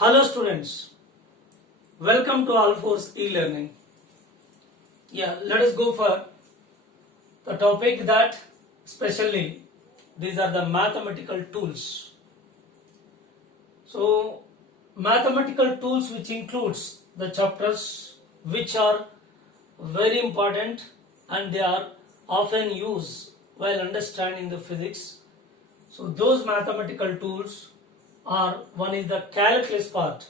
Hello students, welcome to All Force e-learning. Let us go for the topic that especially these are the mathematical tools. So mathematical tools which includes the chapters which are very important and they are often used while understanding the physics. So those mathematical tools are, one is the calculus part.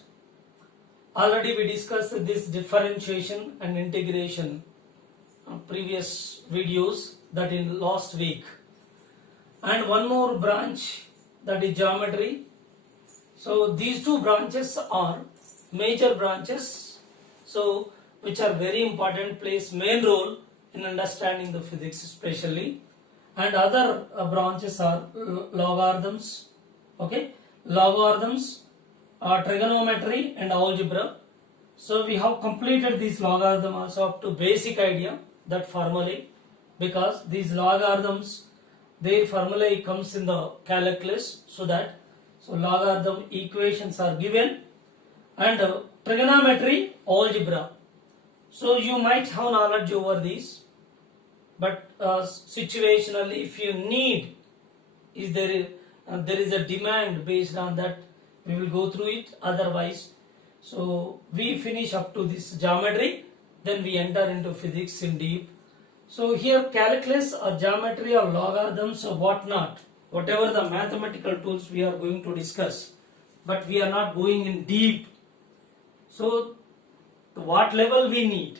Already we discussed this differentiation and integration previous videos, that in last week, and one more branch, that is geometry. So these two branches are major branches, so which are very important, plays main role in understanding the physics especially. And other branches are logarithms, okay, logarithms, trigonometry and algebra. So we have completed this logarithm also up to basic idea, that formulae, because these logarithms, their formulae comes in the calculus, so logarithm equations are given, and trigonometry, algebra. So you might have knowledge over these, but situationally if you need, is there is a demand based on that, we will go through it. Otherwise, so we finish up to this geometry, then we enter into physics in deep. So here calculus or geometry or logarithms or whatnot, whatever the mathematical tools we are going to discuss, but we are not going in deep. So to what level we need,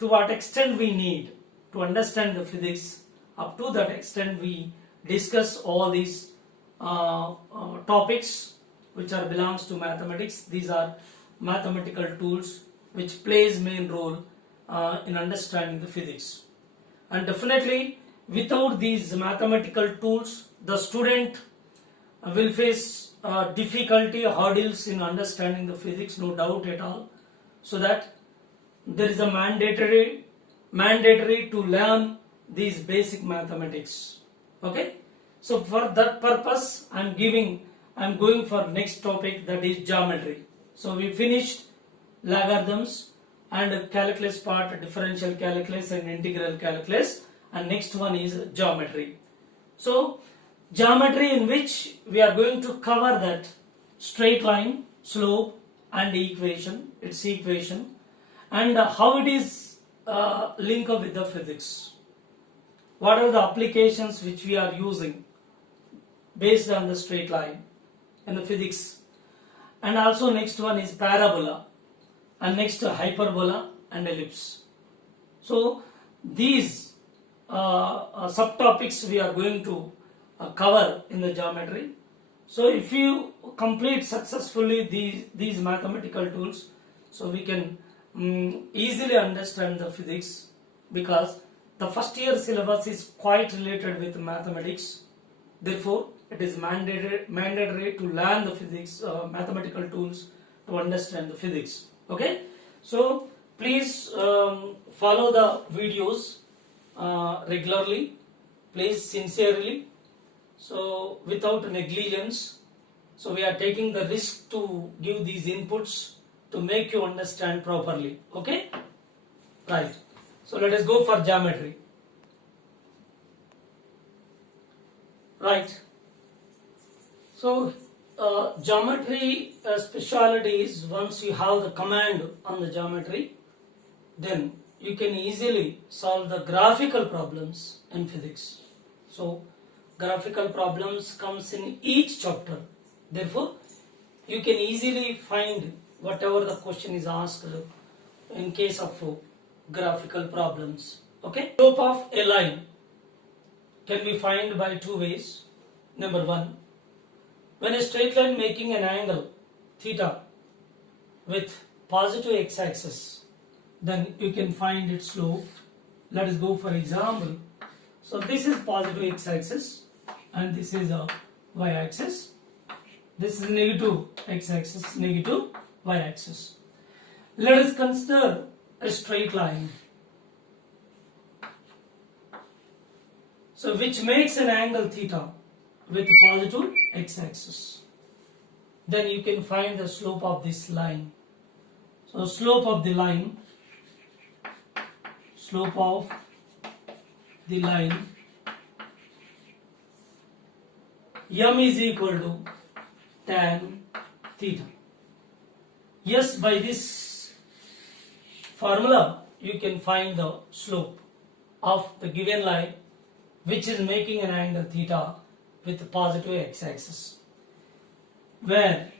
to what extent we need to understand the physics, up to that extent we discuss all these topics which are belongs to mathematics. These are mathematical tools which plays main role in understanding the physics. And definitely without these mathematical tools, the student will face difficulty, hurdles in understanding the physics, no doubt at all. So that there is a mandatory to learn these basic mathematics. Okay, so for that purpose I'm going for next topic, that is geometry. So we finished logarithms and calculus part, differential calculus and integral calculus, and next one is geometry. So geometry, in which we are going to cover that straight line, slope and its equation, and how it is linked up with the physics. What are the applications which we are using based on the straight line in the physics? And also next one is parabola, and next hyperbola and ellipse. So these subtopics we are going to cover in the geometry. So if you complete successfully these mathematical tools, so we can easily understand the physics, because the first year syllabus is quite related with mathematics. Therefore it is mandatory to learn the physics mathematical tools to understand the physics. Okay, so please follow the videos regularly, please sincerely, so without negligence. So we are taking the risk to give these inputs to make you understand properly. Okay, right. So let us go for geometry. Right. So geometry specialty is, once you have the command on the geometry, then you can easily solve the graphical problems in physics. So graphical problems comes in each chapter. Therefore you can easily find whatever the question is asked in case of graphical problems. Okay, slope of a line can be found by two ways. Number one, when a straight line making an angle theta with positive x-axis, then you can find its slope. Let us go for example. So this is positive x-axis and this is a y-axis. This is negative x-axis, negative y-axis. Let us consider a straight line, so which makes an angle theta with positive x-axis. then you can find the slope of this line. So slope of the line m is equal to tan theta. Yes, by this formula you can find the slope of the given line which is making an angle theta with the positive x-axis, where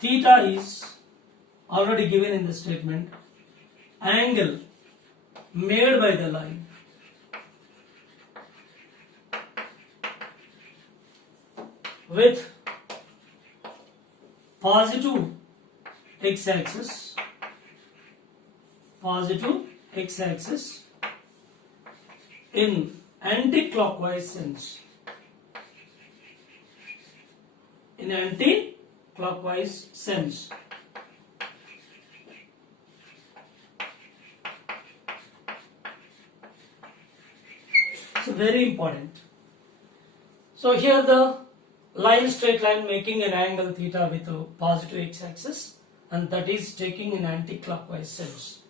theta is already given in the statement, angle made by the line with positive x-axis in anti-clockwise sense. So very important. So here the straight line making an angle theta with a positive x-axis, and that is taking an anti-clockwise sense.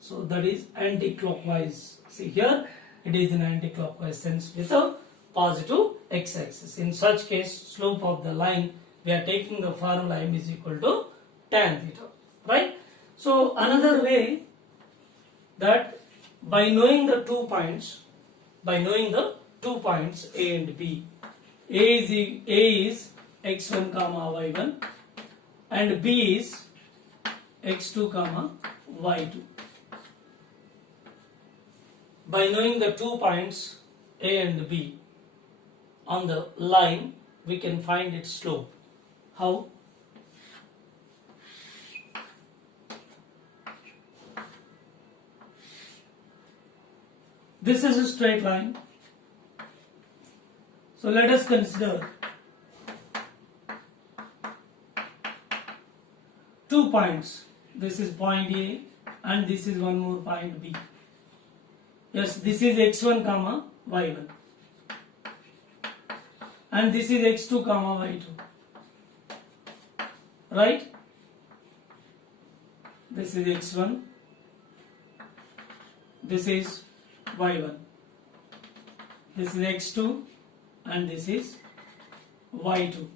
So that is anti-clockwise. See here it is in anti-clockwise sense with a positive x-axis. In such case, slope of the line, we are taking the formula m is equal to tan theta, right? So another way, that by knowing the 2 points A and B, A is x1 comma y1 and B is x2 comma y2. By knowing the 2 points A and B on the line, we can find its slope. How? This is a straight line. So let us consider 2 points. This is point A and this is one more point B. Yes, this is x1 comma y1 and this is x2 comma y2, right? This is x1, this is y1, this is x2 and this is y2.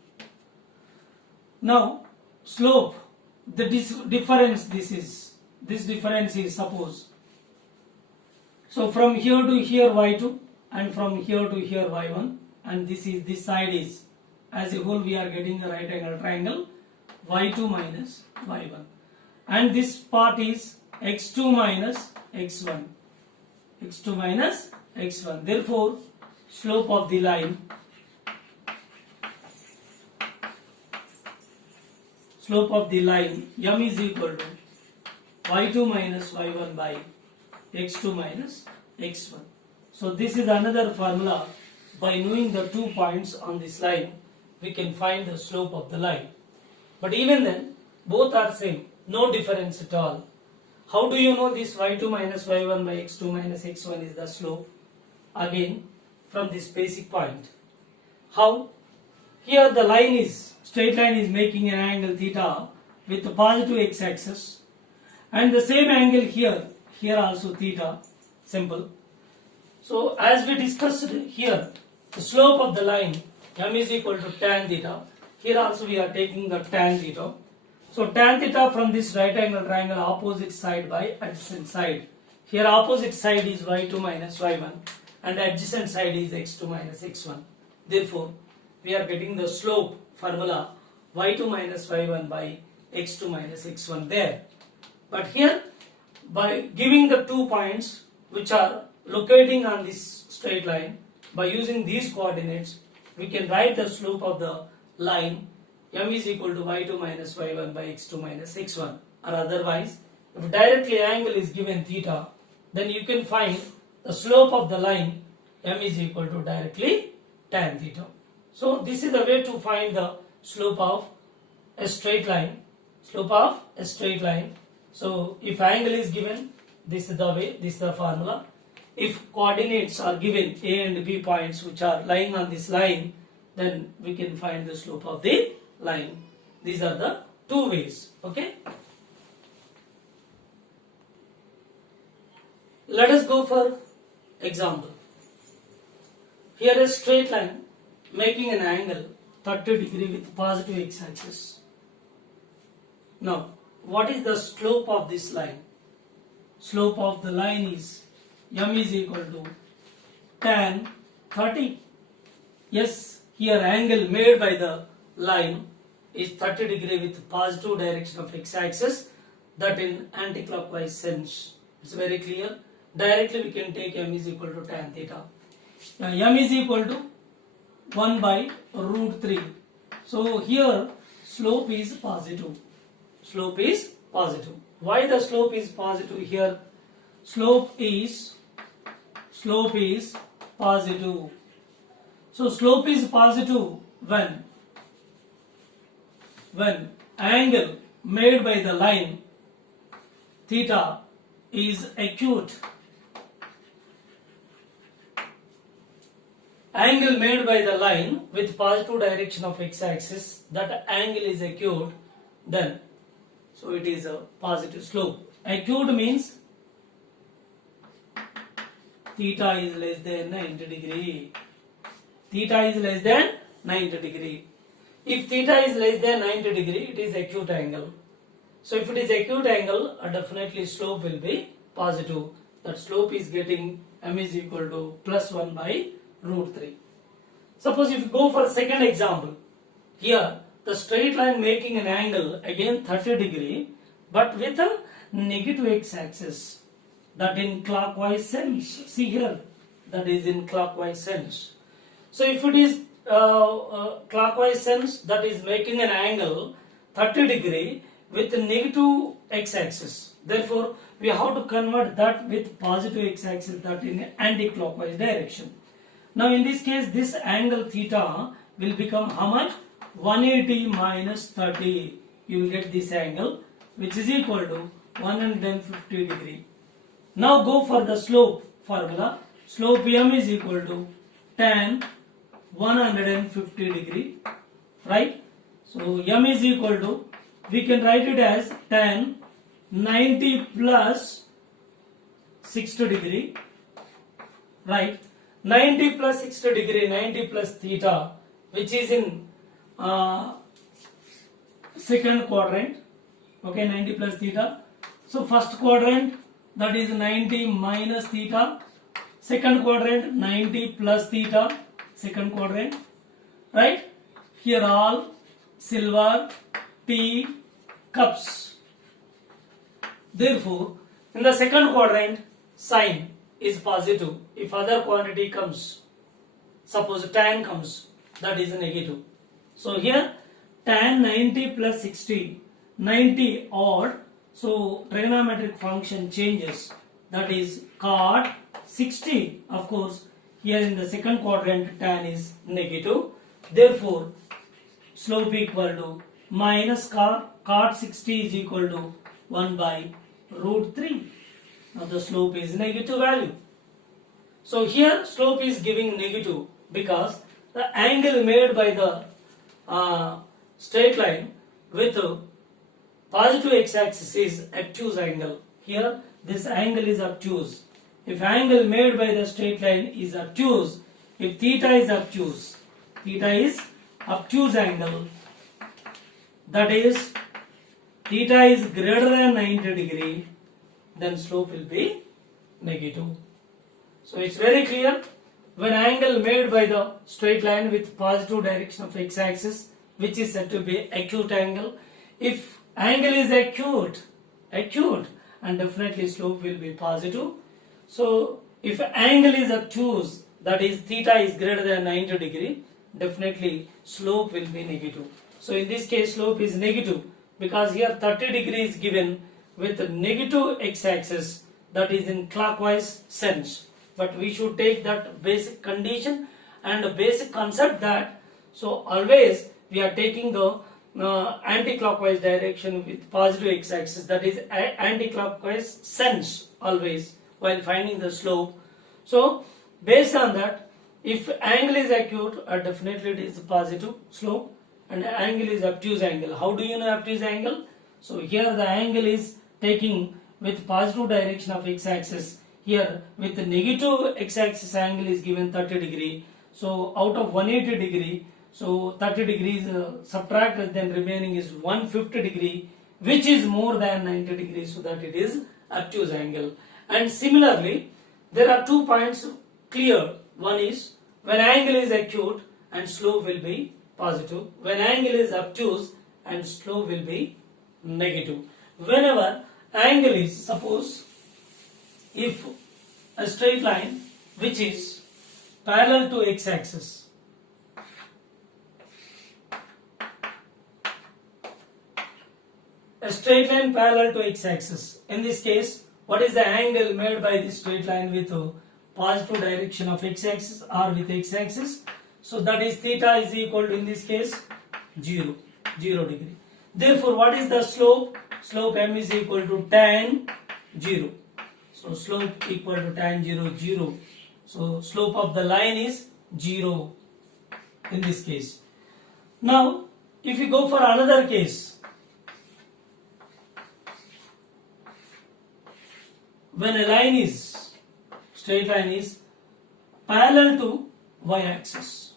Now slope, the difference, this difference is, suppose, so from here to here y2 and from here to here y1, and this side is, as a whole we are getting a right angle triangle y2 minus y1, and this part is x2 minus x1, therefore slope of the line m is equal to y2 minus y1 by x2 minus x1. So this is another formula. By knowing the 2 points on this line, we can find the slope of the line. But even then, both are same, no difference at all. How do you know this y2 minus y1 by x2 minus x1 is the slope? Again, from this basic point. How? Here the straight line is making an angle theta with the positive x-axis, and the same angle here also theta, simple. So as we discussed here, the slope of the line m is equal to tan theta. Here also we are taking the tan theta. So tan theta from this right angle triangle, opposite side by adjacent side. Here opposite side is y2 minus y1 and adjacent side is x2 minus x1. Therefore, we are getting the slope formula y2 minus y1 by x2 minus x1 there. But here, by giving the 2 points which are locating on this straight line, by using these coordinates, we can write the slope of the line m is equal to y2 minus y1 by x2 minus x1. Or otherwise, if directly angle is given theta, then you can find the slope of the line m is equal to directly tan theta. So this is the way to find the slope of a straight line. So if angle is given, this is the way, this is the formula. If coordinates are given, A and B points which are lying on this line, then we can find the slope of the line. These are the two ways. Okay. Let us go for example. Here a straight line making an angle 30 degree with positive x-axis. Now, what is the slope of this line? Slope of the line is m is equal to tan 30. Yes, here angle made by the line is 30 degree with positive direction of x-axis, that in anti-clockwise sense. It's very clear. Directly we can take m is equal to tan theta. Now m is equal to 1 by root 3. So here slope is positive. Slope is positive. Why the slope is positive here? Slope is positive. So slope is positive when angle made by the line theta is acute. Angle made by the line with positive direction of x-axis, that angle is acute, then so it is a positive slope. Acute means theta is less than 90 degree. Theta is less than 90 degree. If theta is less than 90 degree, it is acute angle. So if it is acute angle, definitely slope will be positive. That slope is getting m is equal to plus 1 by root 3. Suppose if you go for second example, here the straight line making an angle again 30 degree but with a negative x-axis, that in clockwise sense. See here, that is in clockwise sense. So if it is clockwise sense, that is making an angle 30 degree with a negative x-axis. Therefore, we have to convert that with positive x-axis, that in anti-clockwise direction. Now in this case, this angle theta will become how much? 180 minus 30. You will get this angle, which is equal to 150 degree. Now go for the slope formula. Slope m is equal to tan 150 degree, right? So m is equal to, we can write it as tan 90 plus 60 degree, right? 90 plus 60 degree, 90 plus theta, which is in second quadrant. Okay, 90 plus theta. So first quadrant, that is 90 minus theta. Second quadrant, 90 plus theta. Second quadrant, right? Here all silver, tea, cups. Therefore, in the second quadrant, sign is positive. If other quantity comes, suppose tan comes, that is negative. So here tan 90 plus 60, 90 odd, so trigonometric function changes, that is cot 60. Of course, here in the second quadrant tan is negative. Therefore, slope equal to minus cot 60 is equal to 1 by root 3. Now the slope is negative value. So here slope is giving negative because the angle made by the straight line with positive x-axis is obtuse angle. Here this angle is obtuse. If angle made by the straight line is obtuse, if theta is obtuse angle, that is theta is greater than 90 degree, then slope will be negative. So it's very clear, when angle made by the straight line with positive direction of x-axis, which is said to be acute angle, if angle is acute, and definitely slope will be positive. So if angle is obtuse, that is theta is greater than 90 degree, definitely slope will be negative. So in this case slope is negative because here 30 degree is given with a negative x-axis, that is in clockwise sense. But we should take that basic condition and a basic concept that, so always we are taking the anti-clockwise direction with positive x-axis, that is anti-clockwise sense always while finding the slope. So based on that, if angle is acute, definitely it is positive slope. and angle is obtuse angle. How do you know obtuse angle? So here the angle is taking with positive direction of x-axis. Here with the negative x-axis angle is given 30 degree. So out of 180 degree, so 30 degrees subtracted, then remaining is 150 degree, which is more than 90 degrees, so that it is obtuse angle. And similarly, there are 2 points clear. One is when angle is acute and slope will be positive. When angle is obtuse and slope will be negative. Whenever angle is, suppose if a straight line which is parallel to x-axis, a straight line parallel to x-axis, in this case what is the angle made by this straight line with positive direction of x-axis or with x-axis? So that is theta is equal to, in this case, 0 degree. Therefore what is the slope? Slope m is equal to tan 0. So slope equal to tan 0, 0. So slope of the line is 0 in this case. Now if you go for another case, when a line is, straight line is parallel to y-axis,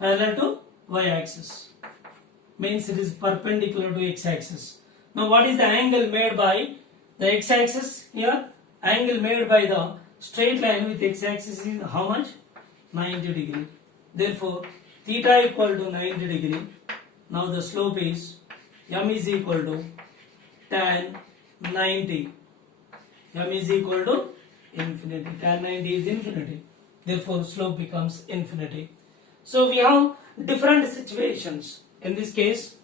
parallel to y-axis means it is perpendicular to x-axis. Now what is the angle made by the x-axis? Here angle made by the straight line with x-axis is how much? 90 degree. Therefore theta equal to 90 degree. Now the slope is m is equal to tan 90. M is equal to infinity. Tan 90 is infinity. Therefore slope becomes infinity. So we have different situations. In this case,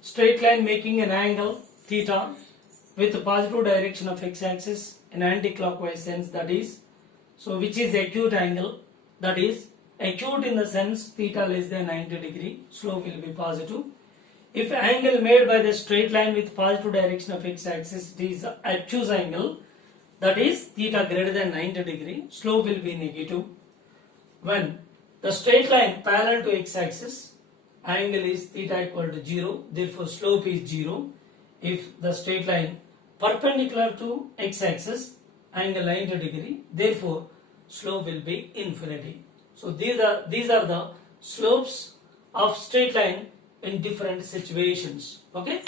straight line making an angle theta with the positive direction of x-axis in anti-clockwise sense, that is, so which is acute angle, that is acute in the sense theta less than 90 degree, slope will be positive. If angle made by the straight line with positive direction of x-axis, it is obtuse angle, that is theta greater than 90 degree, slope will be negative. When the straight line parallel to x-axis, angle is theta equal to 0, therefore slope is 0. If the straight line perpendicular to x-axis, angle 90 degree, therefore slope will be infinity. So these are the slopes of straight line in different situations. Okay.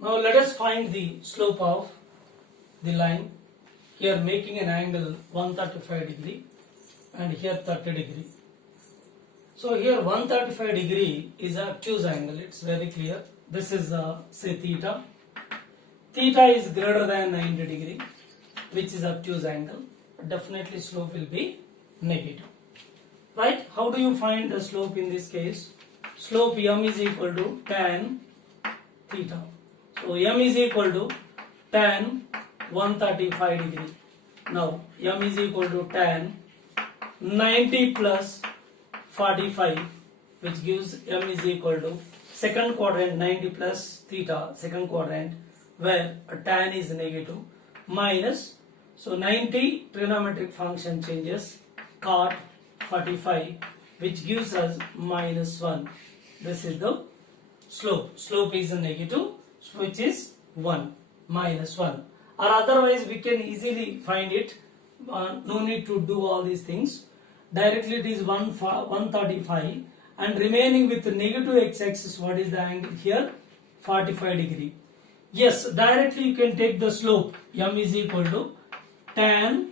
Now let us find the slope of the line. Here making an angle 135 degree and here 30 degree. So here 135 degree is a obtuse angle. It's very clear. This is say theta. Theta is greater than 90 degree, which is obtuse angle. Definitely slope will be negative. Right? How do you find the slope in this case? Slope m is equal to tan theta. So m is equal to tan 135 degree. Now m is equal to tan 90 plus 45, which gives m is equal to second quadrant 90 plus theta, second quadrant, where tan is negative, minus, so 90 trigonometric function changes, cot 45, which gives us minus 1. This is the slope. Slope is a negative, which is 1, minus 1. Or otherwise we can easily find it. No need to do all these things. Directly it is 135, and remaining with the negative x-axis, what is the angle here? 45 degree. Yes, directly you can take the slope. M is equal to tan,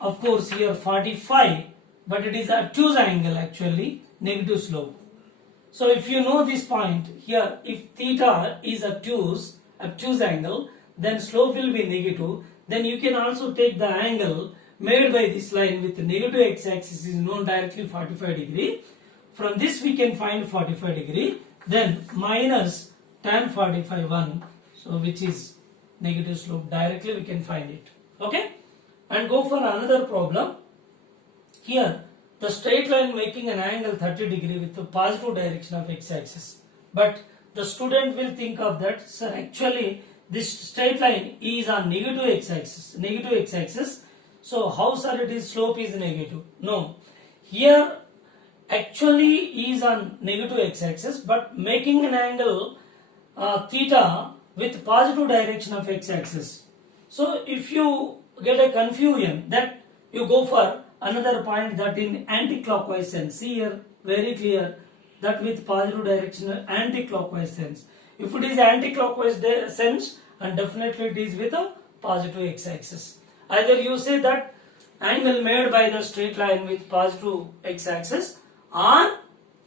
of course here 45, but it is obtuse angle actually, negative slope. So if you know this point here, if theta is obtuse angle, then slope will be negative. Then you can also take the angle made by this line with the negative x-axis is known directly 45 degree. From this we can find 45 degree. Then minus tan 45 1, so which is negative slope, directly we can find it. Okay, and go for another problem. Here the straight line making an angle 30 degree with the positive direction of x-axis, but the student will think of that, sir, actually this straight line is on negative x-axis, So how sir it is slope is negative? No. Here actually is on negative x-axis, but making an angle theta with positive direction of x-axis. So if you get a confusion, that you go for another point that in anti-clockwise sense. See here, very clear, that with positive direction anti-clockwise sense. If it is anti-clockwise sense, and definitely it is with a positive x-axis. Either you say that angle made by the straight line with positive x-axis, or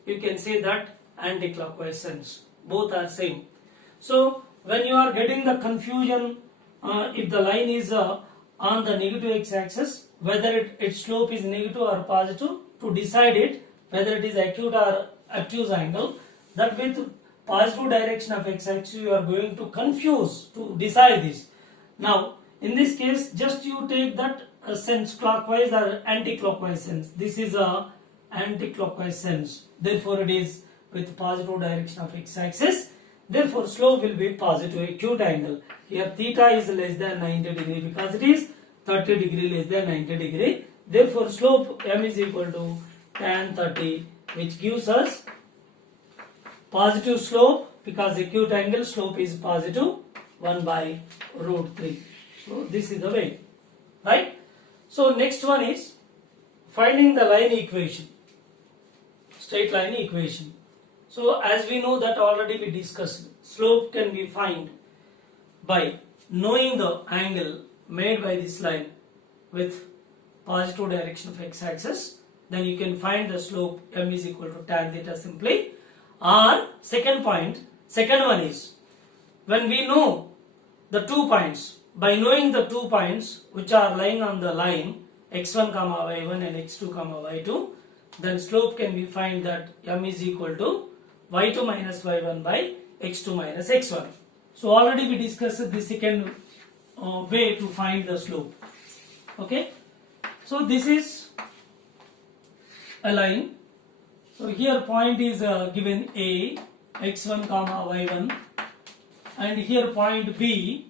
you can say that anti-clockwise sense. Both are same. So when you are getting the confusion, if the line is on the negative x-axis, whether its slope is negative or positive, to decide it, whether it is acute or obtuse angle, that with positive direction of x-axis you are going to confuse to decide this. Now in this case, just you take that sense, clockwise or anti-clockwise sense. This is a anti-clockwise sense, therefore it is with positive direction of x-axis, therefore slope will be positive acute angle. Here theta is less than 90 degree because it is 30 degree less than 90 degree, therefore slope m is equal to tan 30, which gives us positive slope because acute angle slope is positive 1 by root 3. So this is the way, right? So next one is finding the line equation, straight line equation. So as we know that already we discussed, slope can be found by knowing the angle made by this line with positive direction of x-axis, then you can find the slope m is equal to tan theta simply. Or second point, second one is when we know the 2 points, by knowing the 2 points which are lying on the line x1 comma y1 and x2 comma y2, then slope can be find that m is equal to y2 minus y1 by x2 minus x1. So already we discussed the second way to find the slope. Okay, so this is a line. So here point is given A, x1 comma y1, and here point B,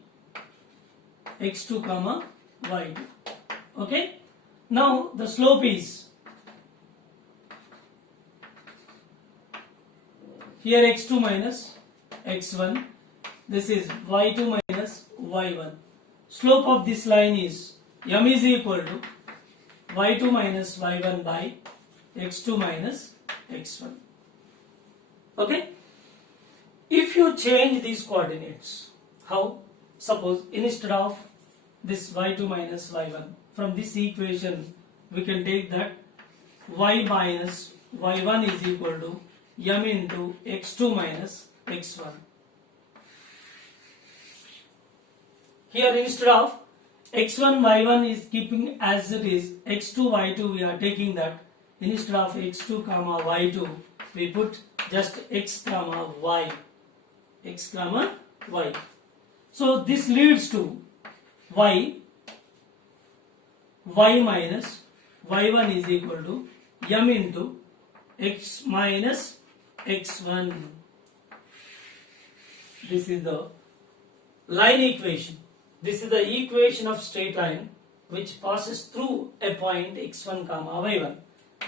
x2 comma y2. Okay, now the slope is here x2 minus x1, this is y2 minus y1. Slope of this line is m is equal to y2 minus y1 by x2 minus x1. Okay, if you change these coordinates, how? Suppose instead of this y2 minus y1, from this equation we can take that y minus y1 is equal to m into x2 minus x1. Here instead of x1 y1 is keeping as it is, x2 y2 we are taking that, instead of x2 comma y2 we put just x comma y, x comma y. So this leads to y minus y1 is equal to m into x minus x1. This is the line equation. This is the equation of straight line which passes through a point x1 comma y1.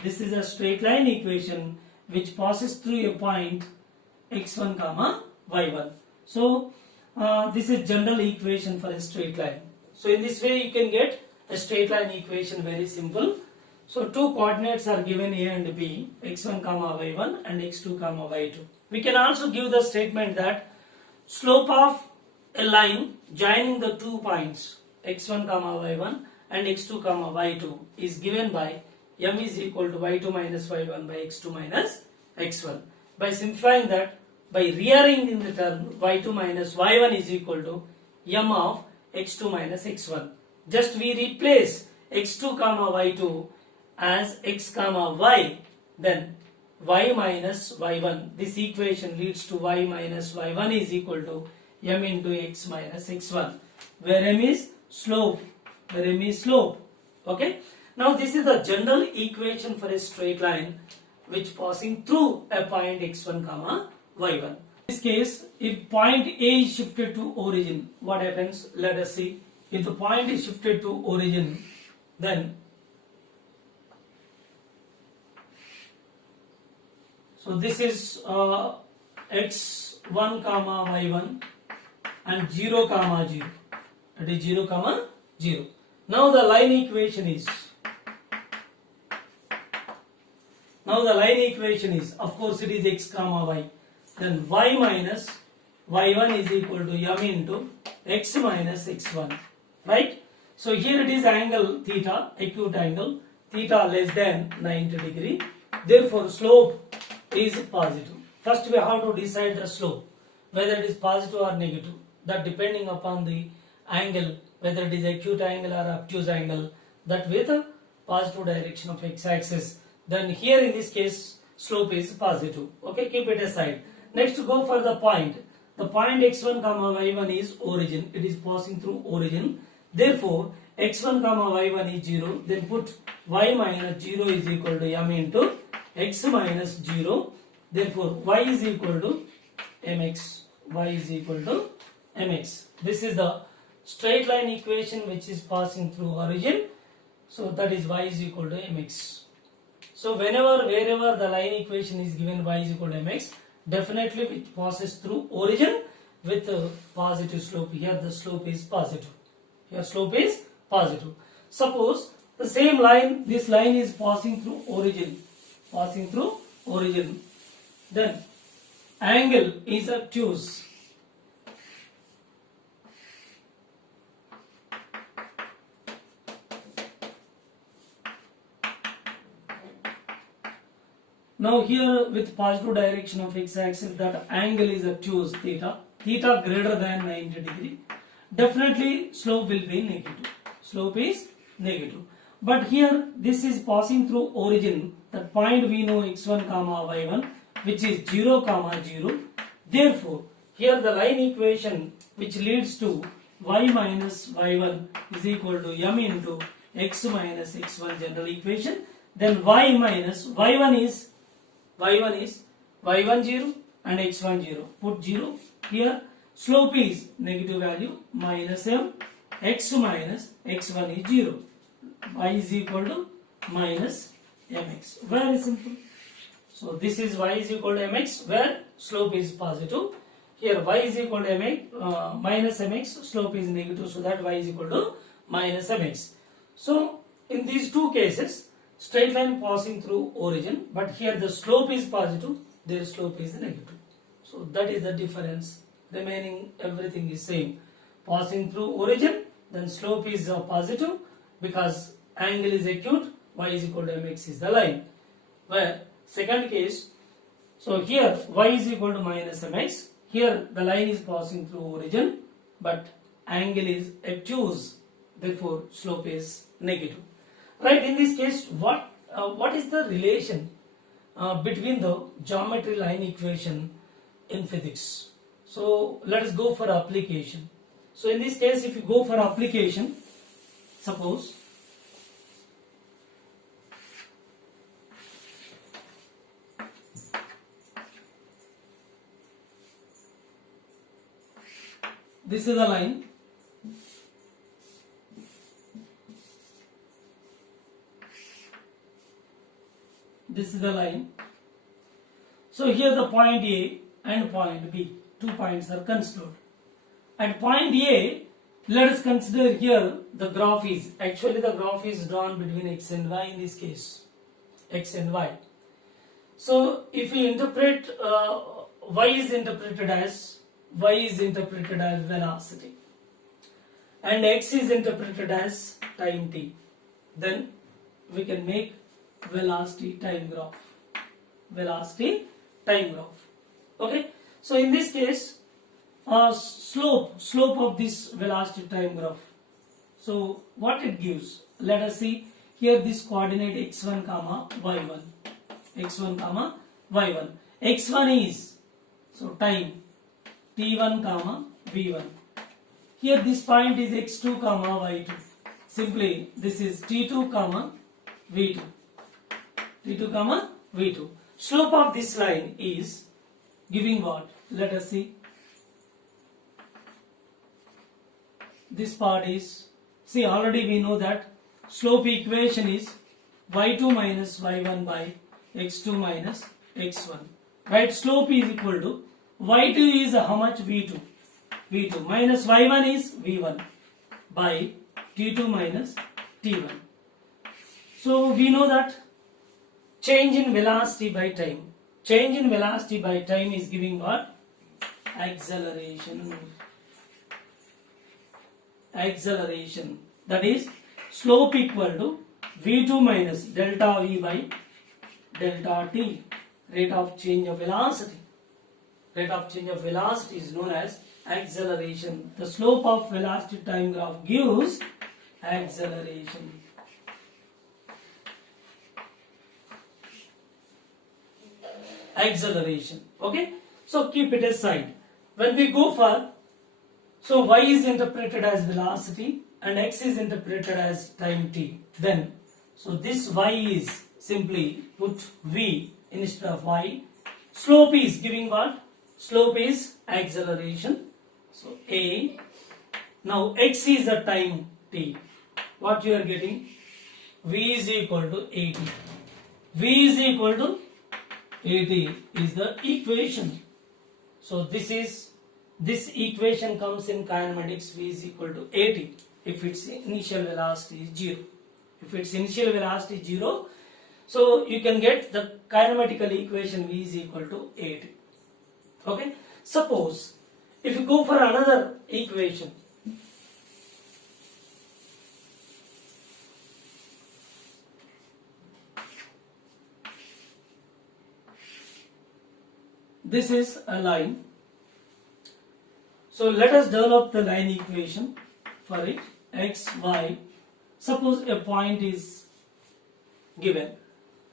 This is a straight line equation which passes through a point x1 comma y1. So this is general equation for a straight line. So in this way you can get a straight line equation, very simple. So 2 coordinates are given A and B, x1 comma y1 and x2 comma y2. We can also give the statement that slope of a line joining the 2 points x1 comma y1 and x2 comma y2 is given by m is equal to y2 minus y1 by x2 minus x1. By simplifying that, by rearranging the term y2 minus y1 is equal to m of x2 minus x1. Just we replace x2 comma y2 as x comma y, then y minus y1. This equation leads to y minus y1 is equal to m into x minus x1, where m is slope, where m is slope. Okay. Now this is the general equation for a straight line which passing through a point x1 comma y1. In this case, if point A is shifted to origin, what happens? Let us see. If the point is shifted to origin, Then so this is x1 comma y1 and 0 comma 0. That is 0 comma 0. Now the line equation is of course it is x comma y. Then y minus y1 is equal to m into x minus x1. Right? So here it is angle theta, acute angle, theta less than 90 degree. Therefore slope is positive. First we have to decide the slope, whether it is positive or negative. That depending upon the angle, whether it is acute angle or obtuse angle, that with a positive direction of x-axis. Then here in this case slope is positive. Okay, keep it aside. Next go for the point. The point x1 comma y1 is origin. It is passing through origin. Therefore x1 comma y1 is 0. Then put y minus 0 is equal to m into x minus 0. Therefore y is equal to mx. Y is equal to mx. This is the straight line equation which is passing through origin. So that is y is equal to mx. So wherever the line equation is given y is equal to mx, definitely it passes through origin with a positive slope. Here the slope is positive. Here slope is positive. Suppose the same line, this line is passing through origin. Then angle is obtuse. Now here with positive direction of x-axis, that angle is obtuse theta greater than 90 degree. Definitely slope will be negative. Slope is negative. But here this is passing through origin. That point we know x1 comma y1, which is 0 comma 0. Therefore here the line equation which leads to y minus y1 is equal to m into x minus x1 general equation. Then y minus y1 is y1 0 and x1 0. Put 0 here. Slope is negative value minus m. X minus x1 is 0. Y is equal to minus mx. Very simple. So this is y is equal to mx where slope is positive. Here y is equal to mx minus mx, slope is negative, so that y is equal to minus mx. So in these two cases, straight line passing through origin, but here the slope is positive, their slope is negative. So that is the difference. Remaining everything is same. Passing through origin, then slope is positive because angle is acute, y is equal to mx is the line. Where second case, so here y is equal to minus mx, here the line is passing through origin, but angle is obtuse, therefore slope is negative. Right, in this case, what is the relation between the geometry line equation in physics? So let us go for application. So in this case, if you go for application, suppose this is the line, this is the line. So here the point A and point B, 2 points are considered. At point A, let us consider here the graph is, actually the graph is drawn between x and y in this case, x and y. So if we interpret, y is interpreted as velocity and x is interpreted as time t, then we can make velocity time graph. Okay, so in this case, slope of this velocity time graph. So what it gives? Let us see here this coordinate x1 comma y1. x1 is, so time, t1 comma v1. Here this point is x2 comma y2. Simply this is t2 comma v2. Slope of this line is giving what? Let us see. This part is, see already we know that slope equation is y2 minus y1 by x2 minus x1. Right, slope is equal to y2 is how much? V2. V2 minus y1 is v1 by t2 minus t1. So we know that change in velocity by time. Change in velocity by time is giving what? Acceleration. Acceleration. That is slope equal to v2 minus delta v by delta t. Rate of change of velocity. Rate of change of velocity is known as acceleration. The slope of velocity time graph gives acceleration. Acceleration. Okay. So keep it aside. When we go for, so y is interpreted as velocity and x is interpreted as time t. Then, so this y is simply put v instead of y. Slope is giving what? Slope is acceleration. So a. Now x is the time t. What you are getting? V is equal to at. V is equal to at is the equation. So this equation comes in kinematics. V is equal to at if its initial velocity is 0. If its initial velocity is 0, so you can get the kinematical equation V is equal to 8. Okay. Suppose if you go for another equation, this is a line. So let us develop the line equation for it. X, y. Suppose a point is given.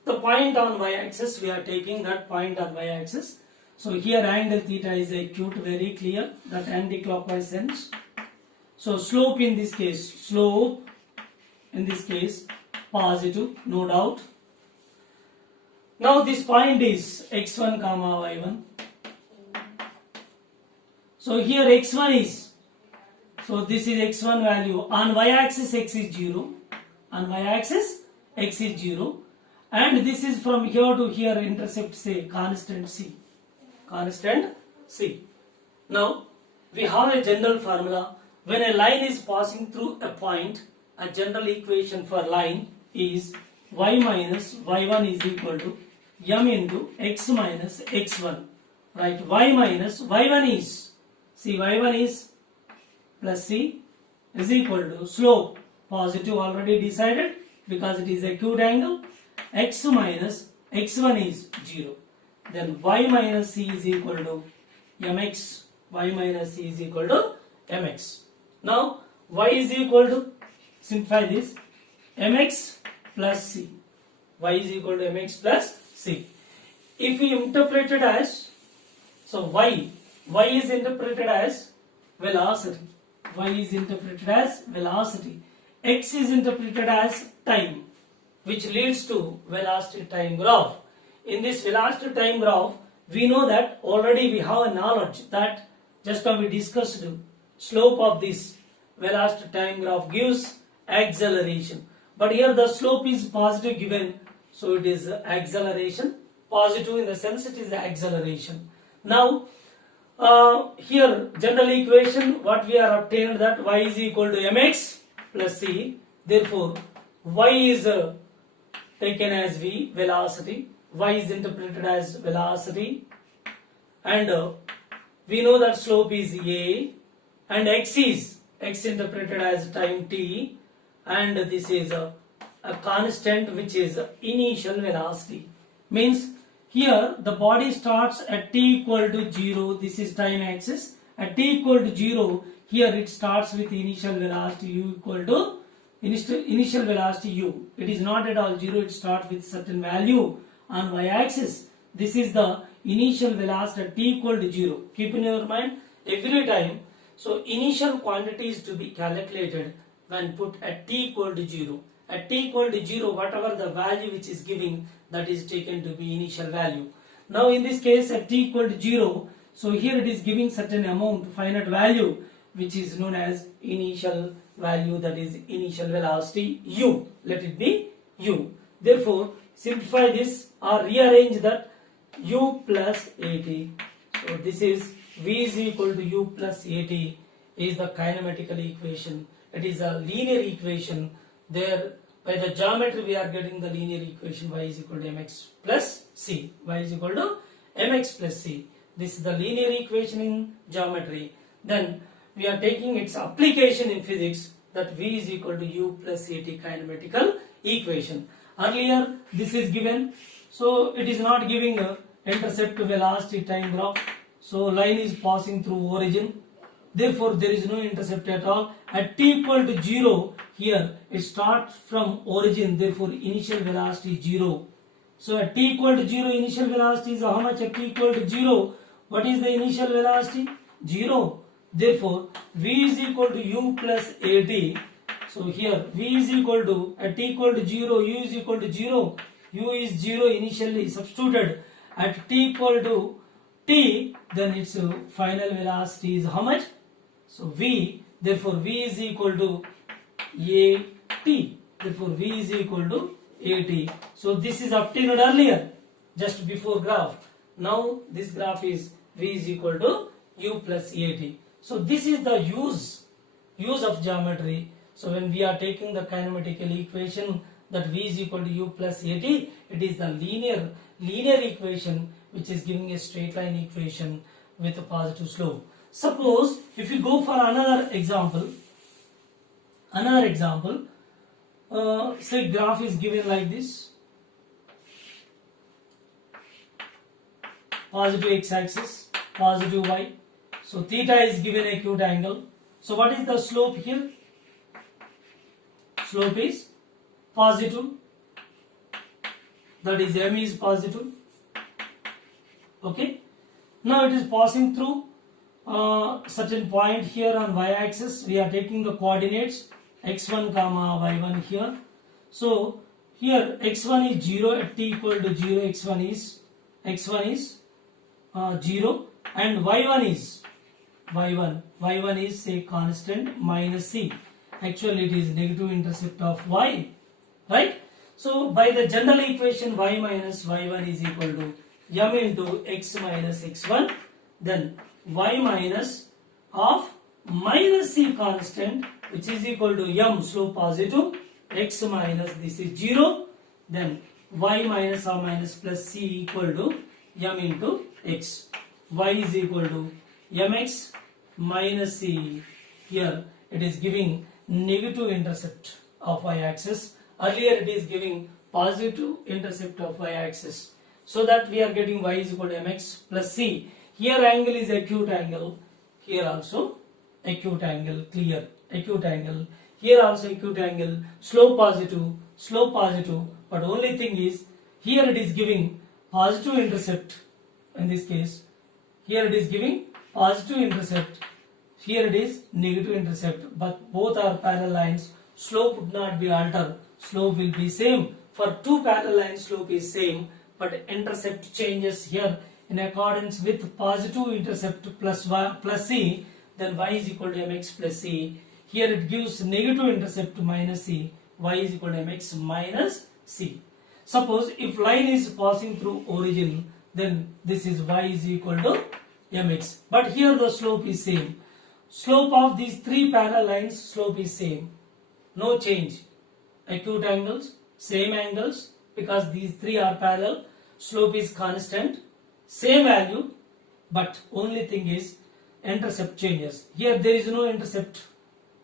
The point on y-axis, we are taking that point on y-axis. So here angle theta is acute, very clear, that anti-clockwise sense. So slope in this case, positive, no doubt. Now this point is x1 comma y1. So here x1 is, so this is x1 value. On y-axis x is 0. On y-axis x is 0. And this is from here to here, intercept say constant c. Constant c. Now we have a general formula. When a line is passing through a point, a general equation for line is y minus y1 is equal to m into x minus x1. Right? Y minus y1 is, see, y1 is plus c is equal to slope positive, already decided because it is acute angle. X minus x1 is 0. Then y minus c is equal to mx. Y minus c is equal to mx. Now y is equal to, simplify this, mx plus c. Y is equal to mx plus c. If we interpret it as, so y is interpreted as velocity. Y is interpreted as velocity. X is interpreted as time, which leads to velocity time graph. In this velocity time graph, we know that already we have a knowledge that just now we discussed slope of this velocity time graph gives acceleration. But here the slope is positive given, so it is acceleration. Positive in the sense it is acceleration. Now here general equation what we are obtained, that y is equal to mx plus c. Therefore y is taken as v, velocity. Y is interpreted as velocity, and we know that slope is a, and x interpreted as time t, and this is a constant which is initial velocity. Means here the body starts at t equal to 0. This is time axis. At t equal to 0, here it starts with initial velocity u equal to initial velocity u. It is not at all 0. It starts with certain value on y-axis. This is the initial velocity at t equal to 0. Keep in your mind every time. So initial quantity is to be calculated when put at t equal to 0. At t equal to 0, whatever the value which is giving, that is taken to be initial value. Now in this case at t equal to 0, so here it is giving certain amount, finite value, which is known as initial value, that is initial velocity u. Let it be u. Therefore, simplify this or rearrange that u plus at. So this is v is equal to u plus at is the kinematical equation. It is a linear equation. There by the geometry we are getting the linear equation y is equal to mx plus c. Y is equal to mx plus c. This is the linear equation in geometry. Then we are taking its application in physics, that v is equal to u plus at kinematical equation. Earlier this is given, so it is not giving a intercept velocity time graph. So line is passing through origin. Therefore, there is no intercept at all. At t equal to 0, here it starts from origin. Therefore, initial velocity is 0. So at t equal to 0, initial velocity is how much? At t equal to 0, what is the initial velocity? 0. Therefore, v is equal to u plus at. So here v is equal to, at t equal to 0, u is equal to 0. U is 0 initially substituted. At t equal to t, then its final velocity is how much? So v, therefore v is equal to at. Therefore v is equal to at. So this is obtained earlier, just before graph. Now this graph is v is equal to u plus at. So this is the use of geometry. So when we are taking the kinematical equation, that v is equal to u plus at, it is the linear equation which is giving a straight line equation with a positive slope. Suppose if you go for another example, say graph is given like this, positive x-axis, positive y. So theta is given acute angle. So what is the slope here? Slope is positive, that is m is positive. Okay. Now it is passing through certain point here on y-axis. We are taking the coordinates x1 comma y1 here. So here x1 is 0 at t equal to 0. x1 is 0 and y1 is say constant minus c. Actually it is negative intercept of y, right? So by the general equation y minus y1 is equal to m into x minus x1, then y minus of minus c constant, which is equal to m slope positive, x minus this is 0, then y minus or minus plus c equal to m into x. Y is equal to mx minus c. Here it is giving negative intercept of y-axis. Earlier it is giving positive intercept of y-axis. So that we are getting y is equal to mx plus c. Here angle is acute angle. Here also acute angle, clear. Acute angle. Here also acute angle. Slope positive. But only thing is, here it is giving positive intercept. In this case, here it is giving positive intercept. Here it is negative intercept. But both are parallel lines. Slope would not be altered. Slope will be same. For two parallel lines, slope is same. But intercept changes here in accordance with positive intercept plus y plus c, then y is equal to mx plus c. Here it gives negative intercept minus c, y is equal to mx minus c. Suppose if line is passing through origin, then this is y is equal to mx. But here the slope is same. Slope of these three parallel lines, slope is same. No change. Acute angles, same angles, because these three are parallel. Slope is constant, same value, but only thing is intercept changes. Here there is no intercept,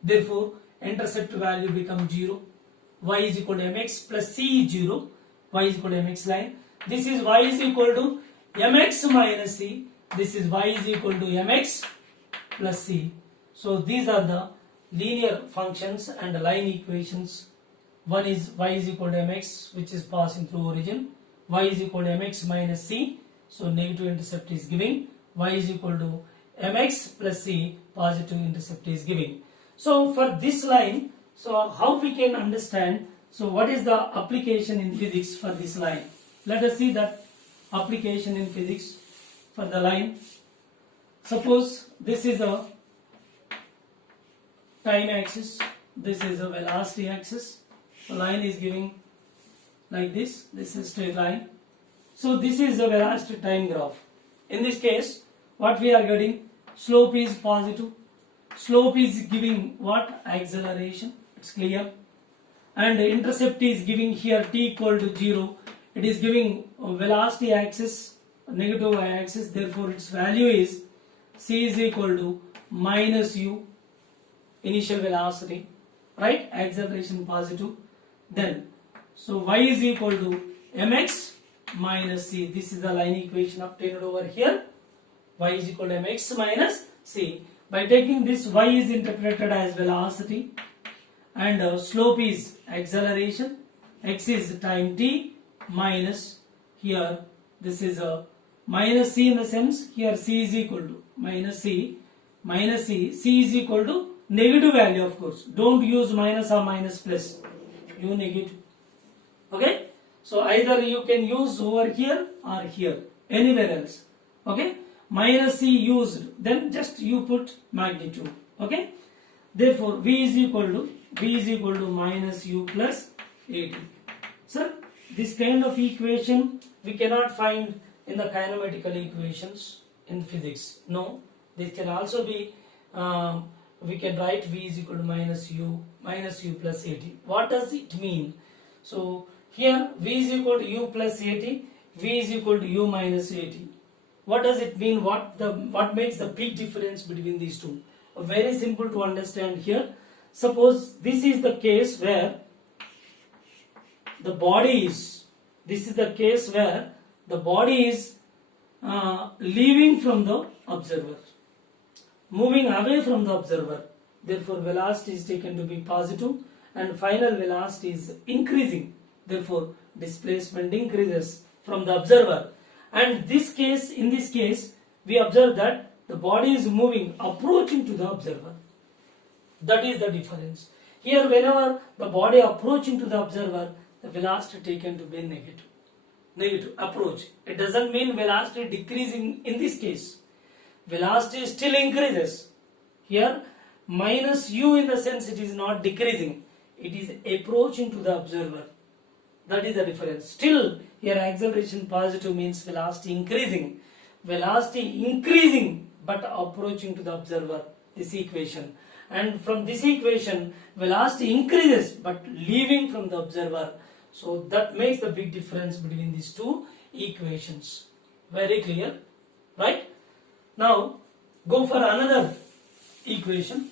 therefore intercept value becomes 0. Y is equal to mx plus c is 0. Y is equal to mx line. This is y is equal to mx minus c. This is y is equal to mx plus c. So these are the linear functions and line equations. One is y is equal to mx, which is passing through origin. Y is equal to mx minus c. So negative intercept is giving. Y is equal to mx plus c. Positive intercept is giving. So for this line, so how we can understand? So what is the application in physics for this line? Let us see that application in physics for the line. Suppose this is a time axis. this is a velocity axis. The line is giving like this. This is straight line. So this is the velocity time graph. In this case, what we are getting? Slope is positive. Slope is giving what? Acceleration. It's clear. And the intercept is giving here t equal to 0. It is giving velocity axis, negative axis. Therefore, its value is c is equal to minus u, initial velocity, right? Acceleration positive. Then, so y is equal to mx minus c. This is the line equation obtained over here. Y is equal to mx minus c. By taking this, y is interpreted as velocity and slope is acceleration, x is time t minus here this is a minus c in the sense here c is equal to minus c, c is equal to negative value, of course. Don't use minus or minus plus, you negative. Okay, so either you can use over here or here, anywhere else. Okay, minus c used, then just you put magnitude. Okay, therefore v is equal to minus u plus 80. Sir, this kind of equation we cannot find in the kinematical equations in physics. No, this can also be we can write v is equal to minus u plus 80. What does it mean? So here v is equal to u plus 80, v is equal to u minus 80. What does it mean? What makes the big difference between these two? Very simple to understand here. Suppose this is the case where the body is, leaving from the observer, moving away from the observer. Therefore, velocity is taken to be positive and final velocity is increasing. Therefore, displacement increases from the observer. And in this case, we observe that the body is moving, approaching to the observer. That is the difference. Here, whenever the body approaching to the observer, the velocity taken to be negative approach. It doesn't mean velocity decreasing in this case. Velocity still increases. Here, minus u in the sense it is not decreasing. It is approaching to the observer. That is the difference. Still, here acceleration positive means velocity increasing. Velocity increasing but approaching to the observer. This equation. And from this equation, velocity increases but leaving from the observer. So that makes the big difference between these two equations. Very clear, right? Now, go for another equation.